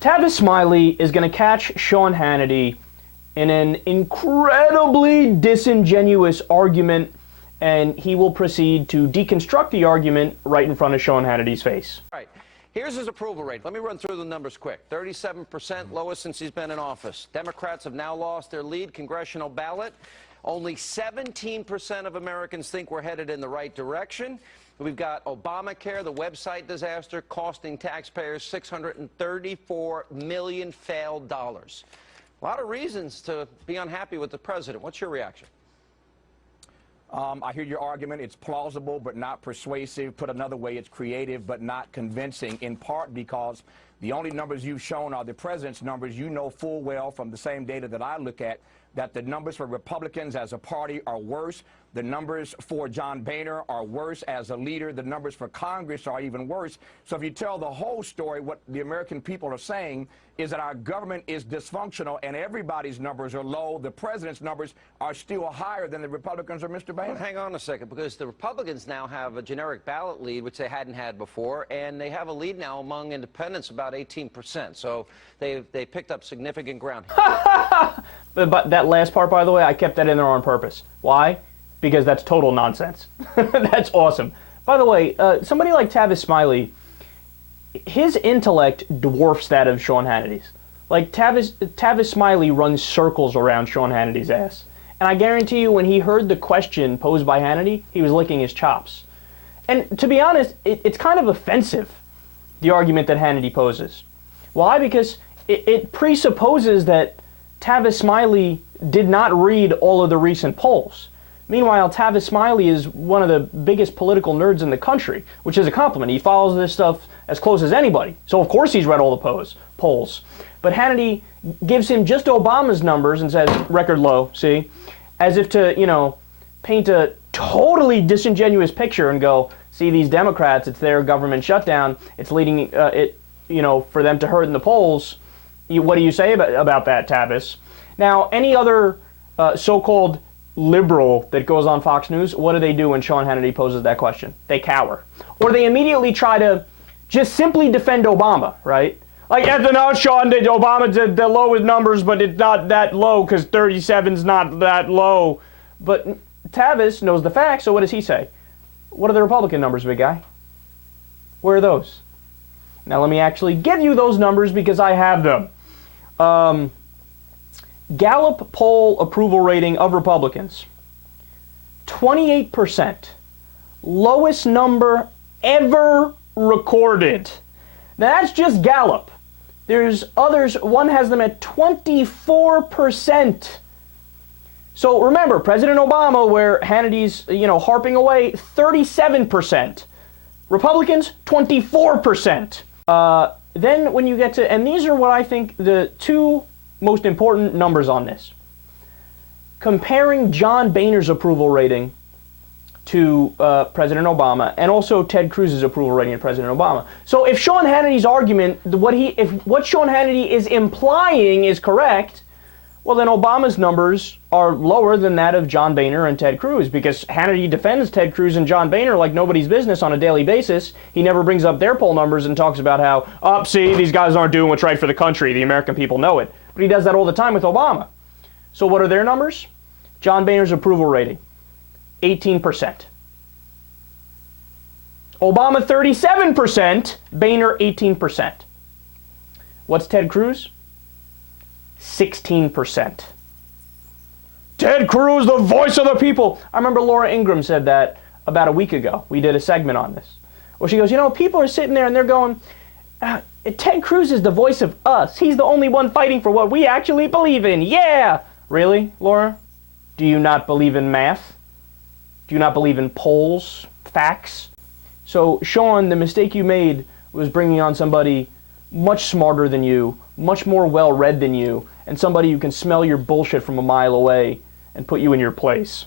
Tavis Smiley is going to catch Sean Hannity in an incredibly disingenuous argument, and he will proceed to deconstruct the argument right in front of Sean Hannity's face. All right. Here's his approval rate. Let me run through the numbers quick. 37%, lowest since he's been in office. Democrats have now lost their lead congressional ballot. Only 17% of Americans think we're headed in the right direction. We've got Obamacare, the website disaster, costing taxpayers $634 million failed dollars. A lot of reasons to be unhappy with the president. What's your reaction? I hear your argument. It's plausible but not persuasive. Put another way, it's creative but not convincing, in part because the only numbers you've shown are the president's numbers. You know full well from the same data that I look at that the numbers for Republicans as a party are worse. The numbers for John Boehner are worse as a leader. The numbers for Congress are even worse. So if you tell the whole story, what the American people are saying is that our government is dysfunctional and everybody's numbers are low. The president's numbers are still higher than the Republicans or Mr. Boehner. Well, hang on a second, because the Republicans now have a generic ballot lead, which they hadn't had before, and they have a lead now among independents, about 18%. So they picked up significant ground. But that last part, by the way, I kept that in there on purpose. Why? Because that's total nonsense. That's awesome. By the way, somebody like Tavis Smiley, his intellect dwarfs that of Sean Hannity's. Like, Tavis Smiley runs circles around Sean Hannity's ass. And I guarantee you, when he heard the question posed by Hannity, he was licking his chops. And to be honest, it's kind of offensive, the argument that Hannity poses. Why? Because it presupposes that Tavis Smiley did not read all of the recent polls. Meanwhile, Tavis Smiley is one of the biggest political nerds in the country, which is a compliment. He follows this stuff as close as anybody. So of course he's read all the polls. But Hannity gives him just Obama's numbers and says, record low, see? As if to, you know, paint a totally disingenuous picture and go, see, these Democrats, it's their government shutdown. It's leading, for them to hurt in the polls. What do you say about that, Tavis? Now, any other so-called liberal that goes on Fox News, what do they do when Sean Hannity poses that question? They cower. Or they immediately try to just simply defend Obama, right? Like, no, Sean, Obama did the lowest numbers, but it's not that low because 37's not that low. But Tavis knows the facts, so what does he say? What are the Republican numbers, big guy? Where are those? Now, let me actually give you those numbers because I have them. Gallup Poll approval rating of Republicans, 28%. Lowest number ever recorded. Now, that's just Gallup. There's others, one has them at 24%. So remember, President Obama, where Hannity's, harping away, 37%. Republicans, 24%. Then when you get to, and these are what I think the two most important numbers on this. Comparing John Boehner's approval rating to President Obama, and also Ted Cruz's approval rating to President Obama. So if Sean Hannity's argument, if what Sean Hannity is implying is correct, well, then Obama's numbers are lower than that of John Boehner and Ted Cruz, because Hannity defends Ted Cruz and John Boehner like nobody's business on a daily basis. He never brings up their poll numbers and talks about how, see, these guys aren't doing what's right for the country. The American people know it. But he does that all the time with Obama. So what are their numbers? John Boehner's approval rating, 18%. Obama, 37%. Boehner, 18%. What's Ted Cruz? 16%. Ted Cruz, the voice of the people. I remember Laura Ingraham said that about a week ago. We did a segment on this. Well, she goes, people are sitting there and they're going, Ted Cruz is the voice of us. He's the only one fighting for what we actually believe in. Yeah! Really, Laura? Do you not believe in math? Do you not believe in polls, facts? So, Sean, the mistake you made was bringing on somebody much smarter than you, much more well-read than you, and somebody who can smell your bullshit from a mile away and put you in your place.